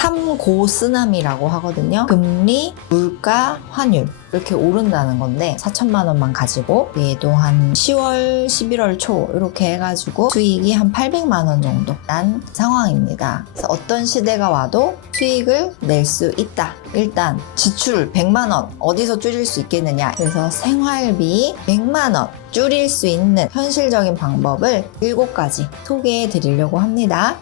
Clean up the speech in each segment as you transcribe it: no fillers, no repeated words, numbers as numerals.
3고쓰나미라고 하거든요. 금리, 물가, 환율 이렇게 오른다는 건데 4천만 원만 가지고 얘도 한 10월, 11월 초 이렇게 해가지고 수익이 한 800만 원 정도 난 상황입니다. 그래서 어떤 시대가 와도 수익을 낼 수 있다. 일단 지출 100만 원 어디서 줄일 수 있겠느냐. 그래서 생활비 100만 원 줄일 수 있는 현실적인 방법을 7가지 소개해 드리려고 합니다.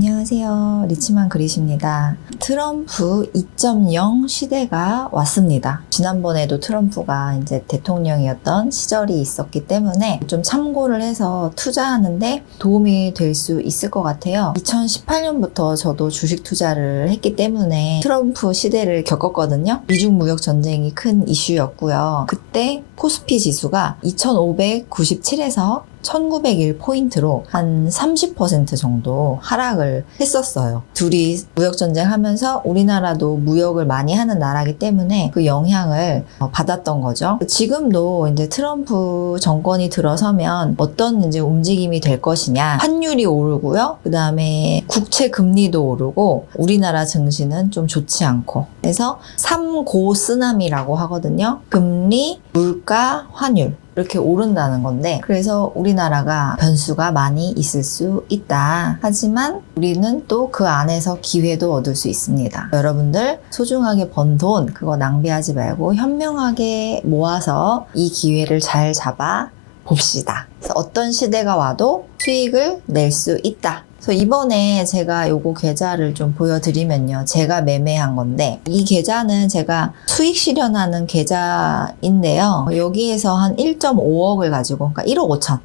안녕하세요. 리치만 그릿입니다. 트럼프 2.0 시대가 왔습니다. 지난번에도 트럼프가 이제 대통령이었던 시절이 있었기 때문에 좀 참고를 해서 투자하는데 도움이 될 수 있을 것 같아요. 2018년부터 저도 주식 투자를 했기 때문에 트럼프 시대를 겪었거든요. 미중 무역 전쟁이 큰 이슈였고요. 그때 코스피 지수가 2597에서 1901포인트로 한 30% 정도 하락을 했었어요. 둘이 무역전쟁 하면서 우리나라도 무역을 많이 하는 나라이기 때문에 그 영향을 받았던 거죠. 지금도 이제 트럼프 정권이 들어서면 어떤 이제 움직임이 될 것이냐. 환율이 오르고요. 그 다음에 국채 금리도 오르고 우리나라 증시는 좀 좋지 않고. 그래서 3고쓰나미라고 하거든요. 금리, 물가, 환율. 이렇게 오른다는 건데 그래서 우리나라가 변수가 많이 있을 수 있다. 하지만 우리는 또 그 안에서 기회도 얻을 수 있습니다. 여러분들 소중하게 번 돈 그거 낭비하지 말고 현명하게 모아서 이 기회를 잘 잡아 봅시다. 그래서 어떤 시대가 와도 수익을 낼 수 있다. 그래서 이번에 제가 요거 계좌를 좀 보여드리면요. 제가 매매한 건데 이 계좌는 제가 수익 실현하는 계좌인데요. 여기에서 한 1.5억을 가지고 그러니까 1억 5천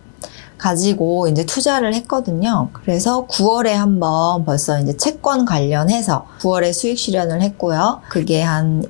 가지고 이제 투자를 했거든요. 그래서 9월에 한번 벌써 이제 채권 관련해서 9월에 수익 실현을 했고요. 그게 한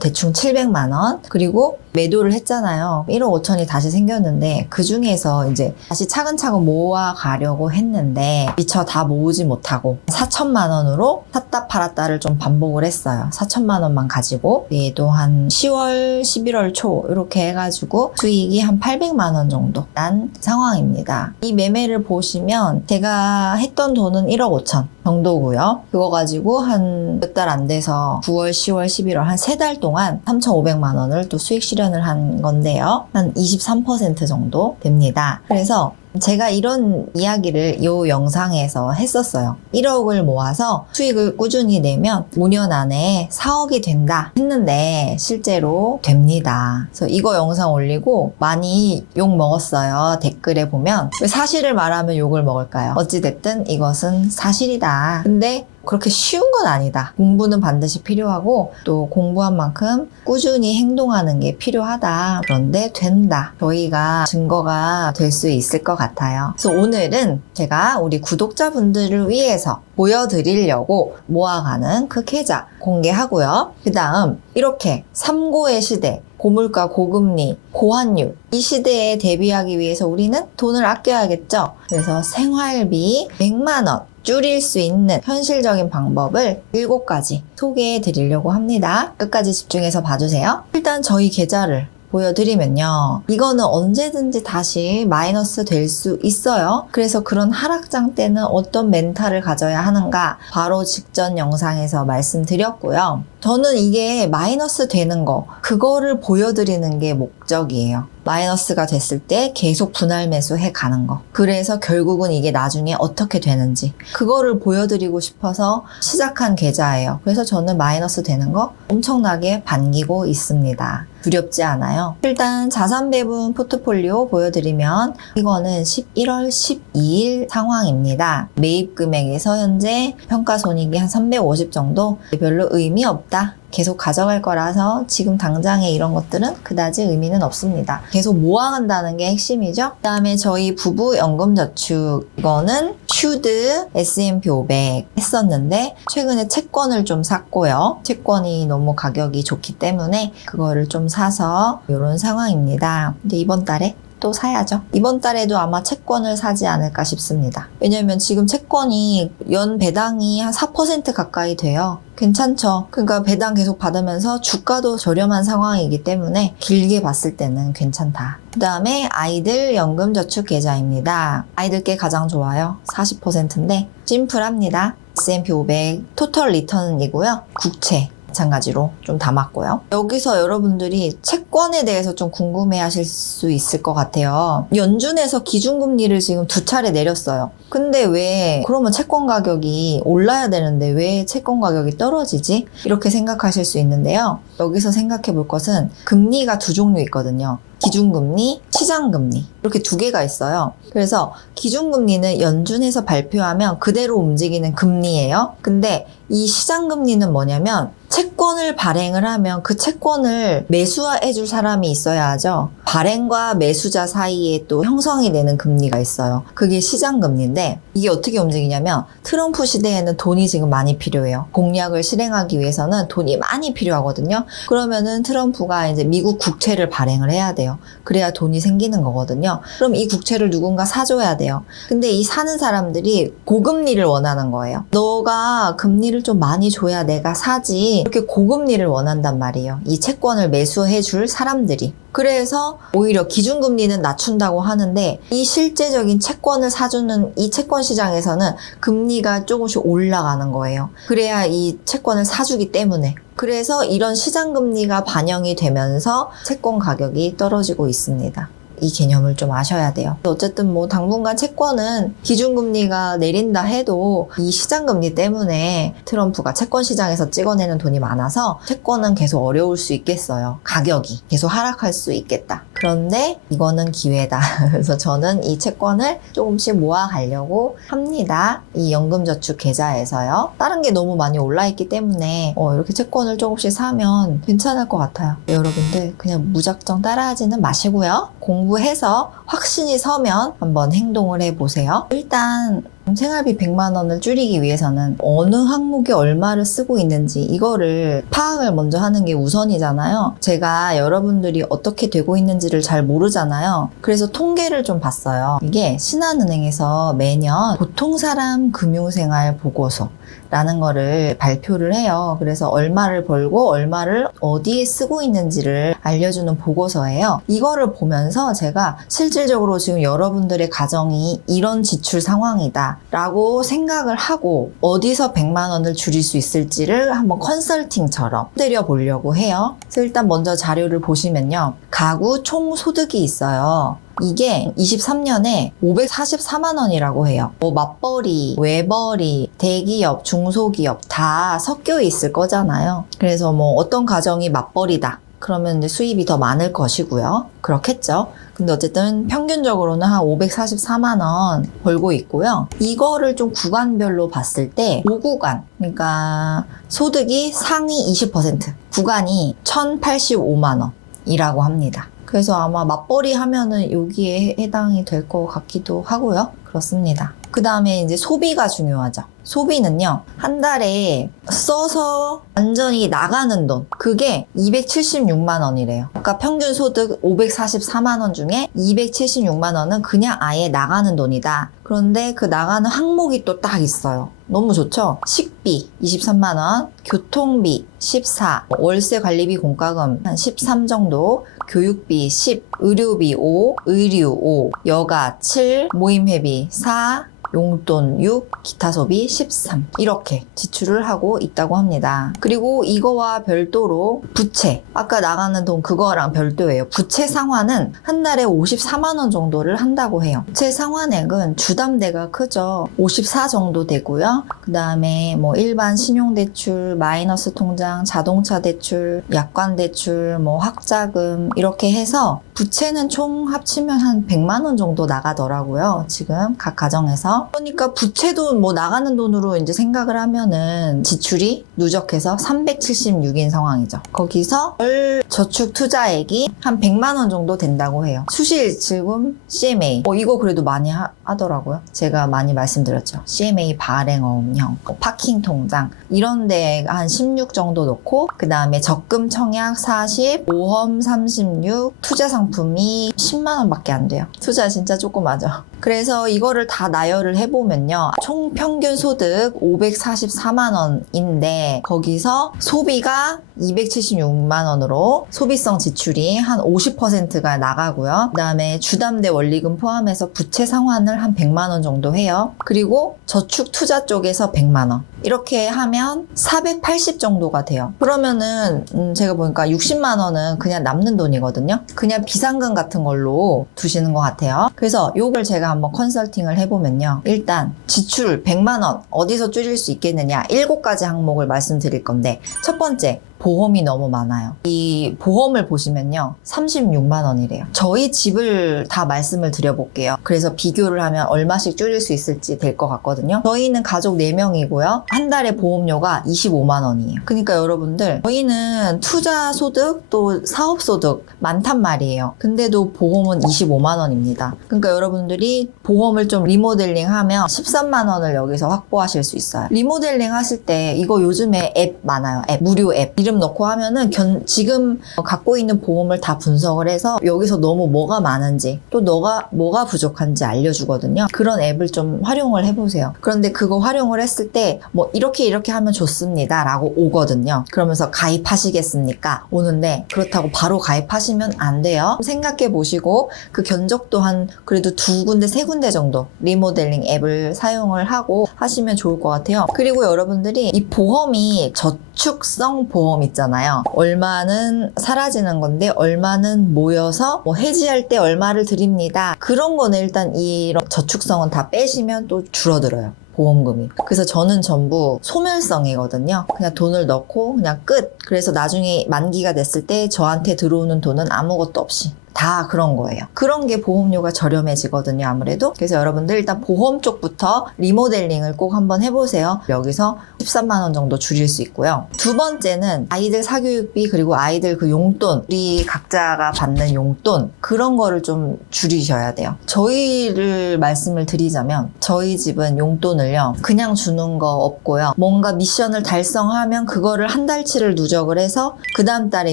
대충 700만 원. 그리고 매도를 했잖아요. 1억 5천이 다시 생겼는데 그 중에서 이제 다시 차근차근 모아가려고 했는데 미처 다 모으지 못하고 4천만 원으로 샀다 팔았다를 좀 반복을 했어요. 4천만 원만 가지고 얘도 한 10월, 11월 초 이렇게 해가지고 수익이 한 800만 원 정도 난 상황입니다. 이 매매를 보시면 제가 했던 돈은 1억 5천 정도고요. 그거 가지고 한 몇 달 안 돼서 9월, 10월, 11월 한 3달 동안 3,500만 원을 또 수익 실현을 한 건데요. 한 23% 정도 됩니다. 그래서 제가 이런 이야기를 이 영상에서 했었어요. 1억을 모아서 수익을 꾸준히 내면 5년 안에 4억이 된다 했는데 실제로 됩니다. 그래서 이거 영상 올리고 많이 욕 먹었어요. 댓글에 보면 왜 사실을 말하면 욕을 먹을까요? 어찌됐든 이것은 사실이다. 근데 그렇게 쉬운 건 아니다. 공부는 반드시 필요하고 또 공부한 만큼 꾸준히 행동하는 게 필요하다. 그런데 된다. 저희가 증거가 될 수 있을 것 같아요. 그래서 오늘은 제가 우리 구독자분들을 위해서 보여드리려고 모아가는 그 계좌 공개하고요. 그 다음 이렇게 3고의 시대 고물가, 고금리, 고환율 이 시대에 대비하기 위해서 우리는 돈을 아껴야겠죠. 그래서 생활비 100만 원 줄일 수 있는 현실적인 방법을 7가지 소개해 드리려고 합니다. 끝까지 집중해서 봐주세요. 일단 저희 계좌를 보여드리면요. 이거는 언제든지 다시 마이너스 될 수 있어요. 그래서 그런 하락장 때는 어떤 멘탈을 가져야 하는가 바로 직전 영상에서 말씀드렸고요. 저는 이게 마이너스 되는 거 그거를 보여드리는 게 목적이에요. 마이너스가 됐을 때 계속 분할 매수해 가는 거. 그래서 결국은 이게 나중에 어떻게 되는지 그거를 보여드리고 싶어서 시작한 계좌예요. 그래서 저는 마이너스 되는 거 엄청나게 반기고 있습니다. 두렵지 않아요. 일단 자산 배분 포트폴리오 보여드리면 이거는 11월 12일 상황입니다. 매입 금액에서 현재 평가손익이 한 350 정도 별로 의미 없다. 계속 가져갈 거라서 지금 당장에 이런 것들은 그다지 의미는 없습니다. 계속 모아간다는 게 핵심이죠. 그 다음에 저희 부부 연금저축 이거는 슈드 S&P 500 했었는데 최근에 채권을 좀 샀고요. 채권이 너무 가격이 좋기 때문에 그거를 좀 사서 이런 상황입니다. 근데 이번 달에 또 사야죠. 이번 달에도 아마 채권을 사지 않을까 싶습니다. 왜냐면 지금 채권이 연 배당이 한 4% 가까이 돼요. 괜찮죠? 그러니까 배당 계속 받으면서 주가도 저렴한 상황이기 때문에 길게 봤을 때는 괜찮다. 그 다음에 아이들 연금저축 계좌입니다. 아이들께 가장 좋아요. 40%인데 심플합니다. S&P 500 토털 리턴이고요. 국채 마찬가지로 좀 담았고요. 여기서 여러분들이 채권에 대해서 좀 궁금해 하실 수 있을 것 같아요. 연준에서 기준금리를 지금 2차례 내렸어요. 근데 왜 그러면 채권 가격이 올라야 되는데 왜 채권 가격이 떨어지지? 이렇게 생각하실 수 있는데요. 여기서 생각해 볼 것은 금리가 두 종류 있거든요. 기준금리, 시장금리 이렇게 두 개가 있어요. 그래서 기준금리는 연준에서 발표하면 그대로 움직이는 금리예요. 근데 이 시장금리는 뭐냐면 채권을 발행을 하면 그 채권을 매수해 줄 사람이 있어야 하죠. 발행과 매수자 사이에 또 형성이 되는 금리가 있어요. 그게 시장금리인데 이게 어떻게 움직이냐면 트럼프 시대에는 돈이 지금 많이 필요해요. 공약을 실행하기 위해서는 돈이 많이 필요하거든요. 그러면은 트럼프가 이제 미국 국채를 발행을 해야 돼요. 그래야 돈이 생기는 거거든요. 그럼 이 국채를 누군가 사줘야 돼요. 근데 이 사는 사람들이 고금리를 원하는 거예요. 너가 금리를 좀 많이 줘야 내가 사지. 이렇게 고금리를 원한단 말이에요. 이 채권을 매수해 줄 사람들이. 그래서 오히려 기준금리는 낮춘다고 하는데 이 실제적인 채권을 사주는 이 채권 시장에서는 금리가 조금씩 올라가는 거예요. 그래야 이 채권을 사주기 때문에. 그래서 이런 시장금리가 반영이 되면서 채권 가격이 떨어지고 있습니다. 이 개념을 좀 아셔야 돼요. 어쨌든 뭐 당분간 채권은 기준금리가 내린다 해도 이 시장금리 때문에 트럼프가 채권 시장에서 찍어내는 돈이 많아서 채권은 계속 어려울 수 있겠어요. 가격이 계속 하락할 수 있겠다. 그런데 이거는 기회다. 그래서 저는 이 채권을 조금씩 모아가려고 합니다. 이 연금저축 계좌에서요. 다른 게 너무 많이 올라있기 때문에 이렇게 채권을 조금씩 사면 괜찮을 것 같아요. 여러분들 그냥 무작정 따라하지는 마시고요. 공부해서 확신이 서면 한번 행동을 해보세요. 일단 생활비 100만 원을 줄이기 위해서는 어느 항목에 얼마를 쓰고 있는지 이거를 파악을 먼저 하는 게 우선이잖아요. 제가 여러분들이 어떻게 되고 있는지를 잘 모르잖아요. 그래서 통계를 좀 봤어요. 이게 신한은행에서 매년 보통사람 금융생활 보고서 라는 거를 발표를 해요. 그래서 얼마를 벌고 얼마를 어디에 쓰고 있는지를 알려주는 보고서예요. 이거를 보면서 제가 실질적으로 지금 여러분들의 가정이 이런 지출 상황이다 라고 생각을 하고 어디서 100만 원을 줄일 수 있을지를 한번 컨설팅처럼 때려 보려고 해요. 그래서 일단 먼저 자료를 보시면요. 가구 총 소득이 있어요. 이게 23년에 544만 원이라고 해요. 뭐 맞벌이, 외벌이, 대기업, 중소기업 다 섞여 있을 거잖아요. 그래서 뭐 어떤 가정이 맞벌이다. 그러면 이제 수입이 더 많을 것이고요. 그렇겠죠. 근데 어쨌든 평균적으로는 한 544만 원 벌고 있고요. 이거를 좀 구간별로 봤을 때 5구간, 그러니까 소득이 상위 20%, 구간이 1,085만 원이라고 합니다. 그래서 아마 맞벌이 하면은 여기에 해당이 될 것 같기도 하고요. 그렇습니다. 그 다음에 이제 소비가 중요하죠. 소비는요, 한 달에 써서 완전히 나가는 돈, 그게 276만 원이래요. 아까 평균 소득 544만 원 중에 276만 원은 그냥 아예 나가는 돈이다. 그런데 그 나가는 항목이 또 딱 있어요. 너무 좋죠? 식비 23만 원, 교통비 14, 월세 관리비 공과금 한 13 정도, 교육비 10, 의료비 5, 의류 5, 여가 7, 모임회비 4, 용돈 6, 기타 소비 13 이렇게 지출을 하고 있다고 합니다. 그리고 이거와 별도로 부채, 아까 나가는 돈 그거랑 별도예요. 부채 상환은 한 달에 54만 원 정도를 한다고 해요. 부채 상환액은 주담대가 크죠. 54 정도 되고요. 그 다음에 뭐 일반 신용대출, 마이너스 통장, 자동차 대출, 약관 대출, 뭐 학자금 이렇게 해서 부채는 총 합치면 한 100만 원 정도 나가더라고요. 지금 각 가정에서. 그러니까 부채도 뭐 나가는 돈으로 이제 생각을 하면은 지출이 누적해서 376인 상황이죠. 거기서 월 저축 투자액이 한 100만 원 정도 된다고 해요. 수실지금 CMA. 이거 그래도 많이 하더라고요. 제가 많이 말씀드렸죠. CMA 발행어음형, 파킹 통장 이런 데 한 16 정도 넣고 그 다음에 적금 청약 40, 보험 36, 투자 상품 상품이 10만 원밖에 안 돼요. 투자 진짜 조그마죠. 그래서 이거를 다 나열을 해보면요. 총 평균 소득 544만 원인데 거기서 소비가 276만 원으로 소비성 지출이 한 50%가 나가고요. 그 다음에 주담대 원리금 포함해서 부채 상환을 한 100만 원 정도 해요. 그리고 저축 투자 쪽에서 100만 원. 이렇게 하면 480 정도가 돼요. 그러면은 제가 보니까 60만 원은 그냥 남는 돈이거든요. 그냥 비상금 같은 걸로 두시는 것 같아요. 그래서 요걸 제가 한번 컨설팅을 해보면요. 일단 지출 100만 원 어디서 줄일 수 있겠느냐 7가지 항목을 말씀드릴 건데 첫 번째 보험이 너무 많아요. 이 보험을 보시면요. 36만 원이래요. 저희 집을 다 말씀을 드려볼게요. 그래서 비교를 하면 얼마씩 줄일 수 있을지 될 것 같거든요. 저희는 가족 4명이고요. 한 달에 보험료가 25만 원이에요. 그러니까 여러분들 저희는 투자 소득 또 사업 소득 많단 말이에요. 근데도 보험은 25만 원입니다. 그러니까 여러분들이 보험을 좀 리모델링 하면 13만 원을 여기서 확보하실 수 있어요. 리모델링 하실 때 이거 요즘에 앱 많아요. 앱, 무료 앱. 이름 넣고 하면은 지금 갖고 있는 보험을 다 분석을 해서 여기서 너무 뭐가 많은지 또 뭐가 부족한지 알려주거든요. 그런 앱을 좀 활용을 해보세요. 그런데 그거 활용을 했을 때 뭐 이렇게 하면 좋습니다 라고 오거든요. 그러면서 가입하시겠습니까? 오는데 그렇다고 바로 가입하시면 안 돼요. 생각해 보시고 그 견적도 한 그래도 2군데 3군데 정도 리모델링 앱을 사용을 하고 하시면 좋을 것 같아요. 그리고 여러분들이 이 보험이 저축성 보험 있잖아요. 얼마는 사라지는 건데 얼마는 모여서 뭐 해지할 때 얼마를 드립니다. 그런 거는 일단 이런 저축성은 다 빼시면 또 줄어들어요. 보험금이. 그래서 저는 전부 소멸성이거든요. 그냥 돈을 넣고 그냥 끝. 그래서 나중에 만기가 됐을 때 저한테 들어오는 돈은 아무것도 없이 다 그런 거예요. 그런 게 보험료가 저렴해지거든요, 아무래도. 그래서 여러분들 일단 보험 쪽부터 리모델링을 꼭 한번 해보세요. 여기서 13만 원 정도 줄일 수 있고요. 두 번째는 아이들 사교육비 그리고 아이들 그 용돈, 우리 각자가 받는 용돈 그런 거를 좀 줄이셔야 돼요. 저희를 말씀을 드리자면 저희 집은 용돈을요 그냥 주는 거 없고요. 뭔가 미션을 달성하면 그거를 한 달치를 누적을 해서 그 다음 달에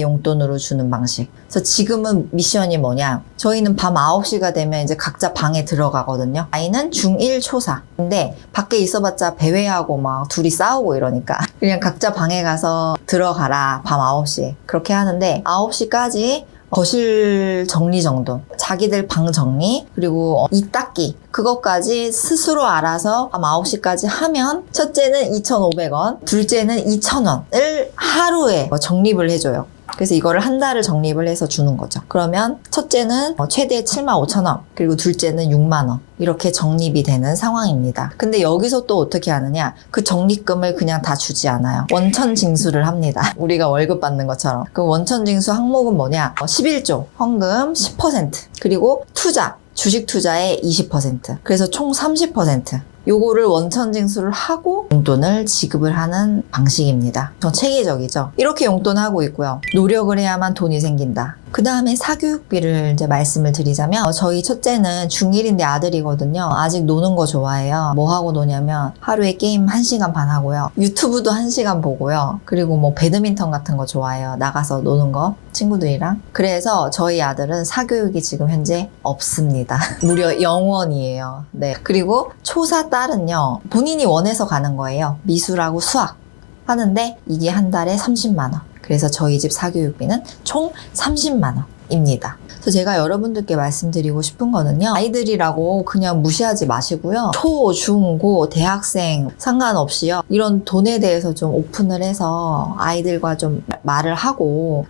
용돈으로 주는 방식. 그래서 지금은 미션이 뭐냐? 저희는 밤 9시가 되면 이제 각자 방에 들어가거든요. 아이는 중1 초사. 근데 밖에 있어봤자 배회하고 막 둘이 싸우고 이러니까 그냥 각자 방에 가서 들어가라. 밤 9시에. 그렇게 하는데 9시까지 거실 정리 정도, 자기들 방 정리, 그리고 이 닦기 그것까지 스스로 알아서 밤 9시까지 하면 첫째는 2,500원, 둘째는 2,000원을 하루에 적립을 해줘요. 그래서 이거를 한 달을 적립을 해서 주는 거죠. 그러면 첫째는 최대 75,000원, 그리고 둘째는 6만 원. 이렇게 적립이 되는 상황입니다. 근데 여기서 또 어떻게 하느냐? 그 적립금을 그냥 다 주지 않아요. 원천 징수를 합니다. 우리가 월급 받는 것처럼. 그 원천 징수 항목은 뭐냐? 11조, 헌금 10%, 그리고 투자, 주식 투자의 20%. 그래서 총 30%. 요거를 원천 징수를 하고 용돈을 지급을 하는 방식입니다. 좀 체계적이죠. 이렇게 용돈하고 있고요. 노력을 해야만 돈이 생긴다. 그 다음에 사교육비를 이제 말씀을 드리자면 저희 첫째는 중1인데 아들이거든요. 아직 노는 거 좋아해요. 뭐 하고 노냐면 하루에 게임 1시간 반 하고요. 유튜브도 1시간 보고요. 그리고 뭐 배드민턴 같은 거 좋아해요. 나가서 노는 거 친구들이랑. 그래서 저희 아들은 사교육이 지금 현재 없습니다. 무려 0원이에요. 네. 그리고 초사 딸은요. 본인이 원해서 가는 거예요. 미술하고 수학 하는데 이게 한 달에 30만 원. 그래서 저희 집 사교육비는 총 30만 원입니다. 그래서 제가 여러분들께 말씀드리고 싶은 거는요. 아이들이라고 그냥 무시하지 마시고요. 초, 중, 고, 대학생 상관없이요. 이런 돈에 대해서 좀 오픈을 해서 아이들과 좀 말을 하고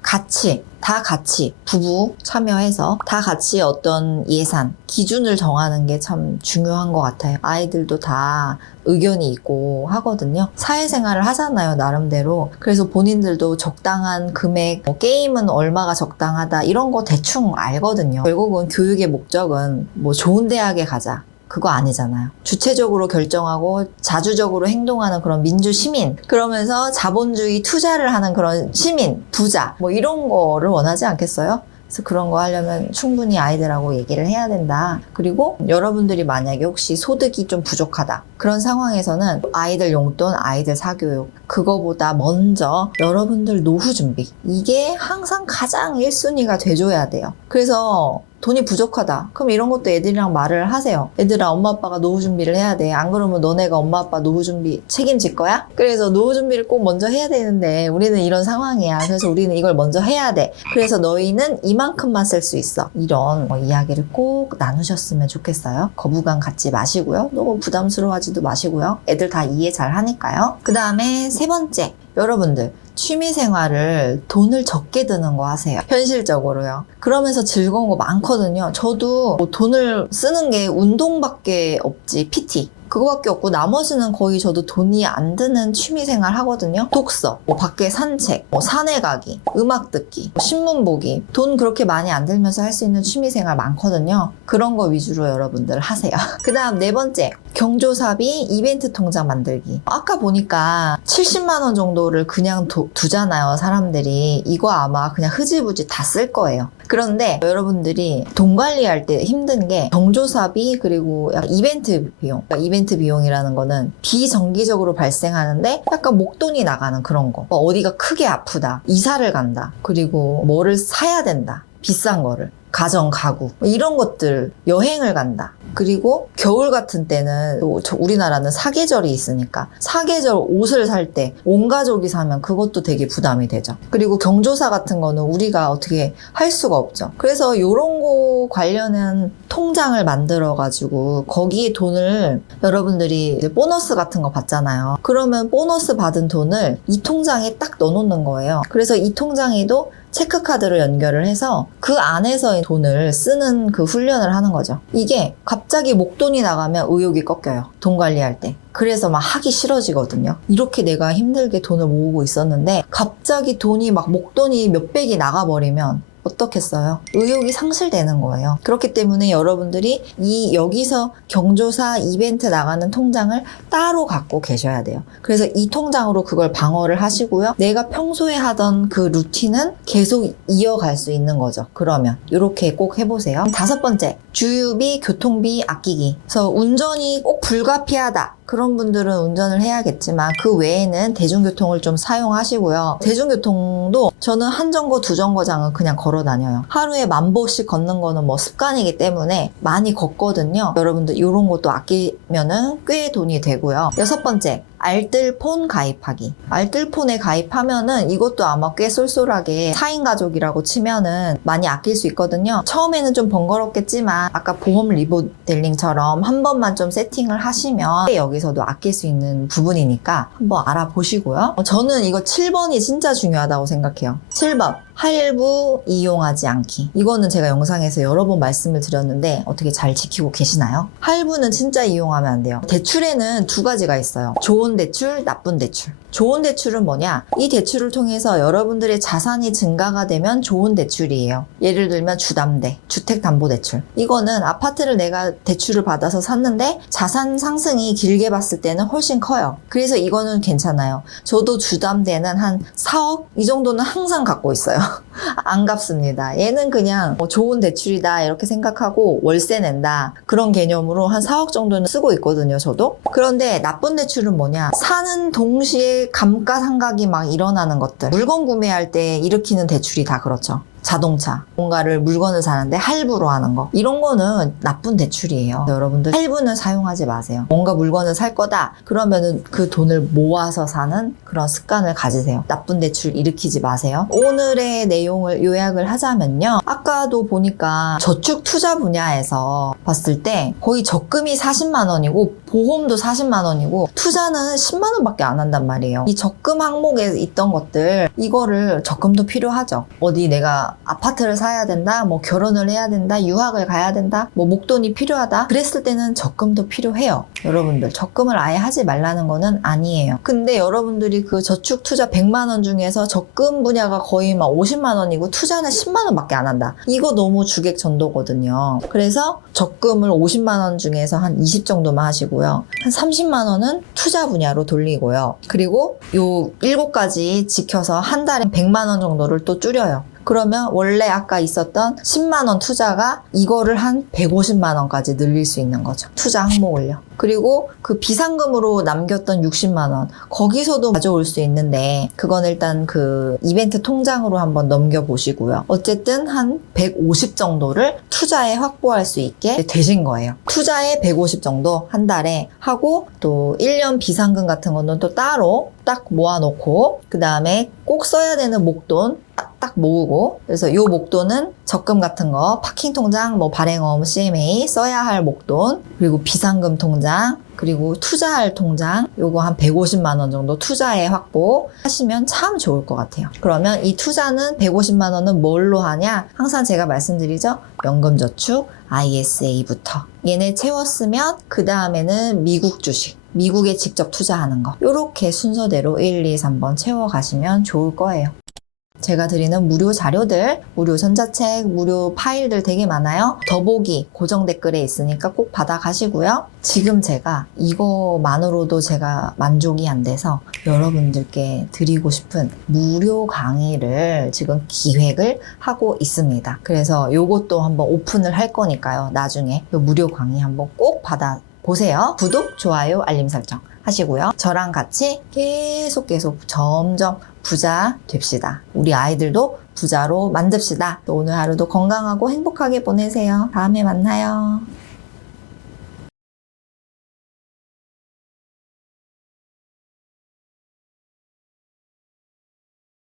다 같이 부부 참여해서 다 같이 어떤 예산, 기준을 정하는 게 참 중요한 것 같아요. 아이들도 다 의견이 있고 하거든요. 사회생활을 하잖아요, 나름대로. 그래서 본인들도 적당한 금액, 게임은 얼마가 적당하다 이런 거 대충 알거든요. 결국은 교육의 목적은 뭐 좋은 대학에 가자. 그거 아니잖아요. 주체적으로 결정하고 자주적으로 행동하는 그런 민주시민, 그러면서 자본주의 투자를 하는 그런 시민, 부자 뭐 이런 거를 원하지 않겠어요? 그래서 그런 거 하려면 충분히 아이들하고 얘기를 해야 된다. 그리고 여러분들이 만약에 혹시 소득이 좀 부족하다. 그런 상황에서는 아이들 용돈, 아이들 사교육, 그거보다 먼저 여러분들 노후 준비. 이게 항상 가장 1순위가 돼줘야 돼요. 그래서 돈이 부족하다. 그럼 이런 것도 애들이랑 말을 하세요. 애들아, 엄마 아빠가 노후 준비를 해야 돼. 안 그러면 너네가 엄마 아빠 노후 준비 책임질 거야? 그래서 노후 준비를 꼭 먼저 해야 되는데 우리는 이런 상황이야. 그래서 우리는 이걸 먼저 해야 돼. 그래서 너희는 이만큼만 쓸 수 있어. 이런 이야기를 꼭 나누셨으면 좋겠어요. 거부감 갖지 마시고요. 너무 부담스러워하지도 마시고요. 애들 다 이해 잘 하니까요. 그 다음에 세 번째, 여러분들 취미생활을 돈을 적게 드는 거 하세요. 현실적으로요. 그러면서 즐거운 거 많거든요. 저도 뭐 돈을 쓰는 게 운동밖에 없지, PT. 그거밖에 없고 나머지는 거의 저도 돈이 안 드는 취미생활 하거든요. 독서, 뭐 밖에 산책, 뭐 산에 가기, 음악 듣기, 뭐 신문 보기. 돈 그렇게 많이 안 들면서 할 수 있는 취미생활 많거든요. 그런 거 위주로 여러분들 하세요. 그 다음 네 번째, 경조사비 이벤트 통장 만들기. 아까 보니까 70만 원 정도를 그냥 두잖아요, 사람들이. 이거 아마 그냥 흐지부지 다 쓸 거예요. 그런데 여러분들이 돈 관리할 때 힘든 게 경조사비 그리고 약간 이벤트 비용. 그러니까 이벤트 비용이라는 거는 비정기적으로 발생하는데 약간 목돈이 나가는 그런 거. 어디가 크게 아프다, 이사를 간다, 그리고 뭐를 사야 된다, 비싼 거를. 가정, 가구 이런 것들, 여행을 간다. 그리고 겨울 같은 때는 우리나라는 사계절이 있으니까 사계절 옷을 살 때 온 가족이 사면 그것도 되게 부담이 되죠. 그리고 경조사 같은 거는 우리가 어떻게 할 수가 없죠. 그래서 이런 거 관련한 통장을 만들어 가지고 거기에 돈을, 여러분들이 이제 보너스 같은 거 받잖아요. 그러면 보너스 받은 돈을 이 통장에 딱 넣어놓는 거예요. 그래서 이 통장에도 체크카드를 연결을 해서 그 안에서 돈을 쓰는 그 훈련을 하는 거죠. 이게 갑자기 목돈이 나가면 의욕이 꺾여요. 돈 관리할 때. 그래서 막 하기 싫어지거든요. 이렇게 내가 힘들게 돈을 모으고 있었는데 갑자기 돈이 막 목돈이 몇백이 나가버리면 어떻겠어요? 의욕이 상실되는 거예요. 그렇기 때문에 여러분들이 여기서 경조사 이벤트 나가는 통장을 따로 갖고 계셔야 돼요. 그래서 이 통장으로 그걸 방어를 하시고요. 내가 평소에 하던 그 루틴은 계속 이어갈 수 있는 거죠. 그러면 이렇게 꼭 해보세요. 다섯 번째, 주유비, 교통비 아끼기. 그래서 운전이 꼭 불가피하다. 그런 분들은 운전을 해야겠지만 그 외에는 대중교통을 좀 사용하시고요. 대중교통도 저는 한 정거, 두 정거장은 그냥 걸어 다녀요. 하루에 10,000보씩 걷는 거는 뭐 습관이기 때문에 많이 걷거든요. 여러분들 이런 것도 아끼면은 꽤 돈이 되고요. 여섯 번째, 알뜰폰 가입하기. 알뜰폰에 가입하면은 이것도 아마 꽤 쏠쏠하게 4인 가족이라고 치면은 많이 아낄 수 있거든요. 처음에는 좀 번거롭겠지만 아까 보험 리모델링처럼 한 번만 좀 세팅을 하시면 여기서도 아낄 수 있는 부분이니까 한번 알아보시고요. 저는 이거 7번이 진짜 중요하다고 생각해요. 7번. 할부 이용하지 않기. 이거는 제가 영상에서 여러 번 말씀을 드렸는데 어떻게 잘 지키고 계시나요? 할부는 진짜 이용하면 안 돼요. 대출에는 두 가지가 있어요. 좋은 대출, 나쁜 대출. 좋은 대출은 뭐냐? 이 대출을 통해서 여러분들의 자산이 증가가 되면 좋은 대출이에요. 예를 들면 주담대, 주택담보대출. 이거는 아파트를 내가 대출을 받아서 샀는데 자산 상승이 길게 봤을 때는 훨씬 커요. 그래서 이거는 괜찮아요. 저도 주담대는 한 4억? 이 정도는 항상 갖고 있어요. 안 갚습니다. 얘는 그냥 좋은 대출이다 이렇게 생각하고 월세 낸다 그런 개념으로 한 4억 정도는 쓰고 있거든요, 저도. 그런데 나쁜 대출은 뭐냐? 사는 동시에 감가상각이 막 일어나는 것들. 물건 구매할 때 일으키는 대출이 다 그렇죠. 자동차, 뭔가를 물건을 사는데 할부로 하는 거, 이런 거는 나쁜 대출이에요. 여러분들 할부는 사용하지 마세요. 뭔가 물건을 살 거다 그러면은 그 돈을 모아서 사는 그런 습관을 가지세요. 나쁜 대출 일으키지 마세요. 오늘의 내용을 요약을 하자면요, 아까도 보니까 저축 투자 분야에서 봤을 때 거의 적금이 40만 원이고 보험도 40만 원이고 투자는 10만 원밖에 안 한단 말이에요. 이 적금 항목에 있던 것들, 이거를 적금도 필요하죠. 어디 내가 아파트를 사야 된다, 뭐 결혼을 해야 된다, 유학을 가야 된다, 뭐 목돈이 필요하다, 그랬을 때는 적금도 필요해요. 여러분들 적금을 아예 하지 말라는 거는 아니에요. 근데 여러분들이 그 저축 투자 100만 원 중에서 적금 분야가 거의 막 50만 원이고 투자는 10만 원밖에 안 한다. 이거 너무 주객전도거든요. 그래서 적금을 50만 원 중에서 한 20 정도만 하시고요. 한 30만 원은 투자 분야로 돌리고요. 그리고 요 7가지 지켜서 한 달에 100만 원 정도를 또 줄여요. 그러면 원래 아까 있었던 10만 원 투자가 이거를 한 150만 원까지 늘릴 수 있는 거죠. 투자 항목을요. 그리고 그 비상금으로 남겼던 60만 원 거기서도 가져올 수 있는데 그건 일단 그 이벤트 통장으로 한번 넘겨보시고요. 어쨌든 한 150 정도를 투자에 확보할 수 있게 되신 거예요. 투자에 150 정도 한 달에 하고 또 1년 비상금 같은 거는 또 따로 딱 모아놓고 그 다음에 꼭 써야 되는 목돈 딱 모으고 그래서 요 목돈은 적금 같은 거 파킹 통장, 뭐 발행어음, CMA 써야 할 목돈 그리고 비상금 통장 그리고 투자할 통장 요거 한 150만 원 정도 투자에 확보하시면 참 좋을 것 같아요. 그러면 이 투자는 150만 원은 뭘로 하냐? 항상 제가 말씀드리죠. 연금저축, ISA부터 얘네 채웠으면 그 다음에는 미국 주식 미국에 직접 투자하는 거 요렇게 순서대로 1, 2, 3번 채워가시면 좋을 거예요. 제가 드리는 무료 자료들, 무료 전자책, 무료 파일들 되게 많아요. 더보기 고정 댓글에 있으니까 꼭 받아가시고요. 지금 제가 이거만으로도 제가 만족이 안 돼서 여러분들께 드리고 싶은 무료 강의를 지금 기획을 하고 있습니다. 그래서 요것도 한번 오픈을 할 거니까요. 나중에 요 무료 강의 한번 꼭 받아보세요. 구독, 좋아요, 알림 설정 하시고요. 저랑 같이 계속 점점 부자 됩시다. 우리 아이들도 부자로 만듭시다. 오늘 하루도 건강하고 행복하게 보내세요. 다음에 만나요.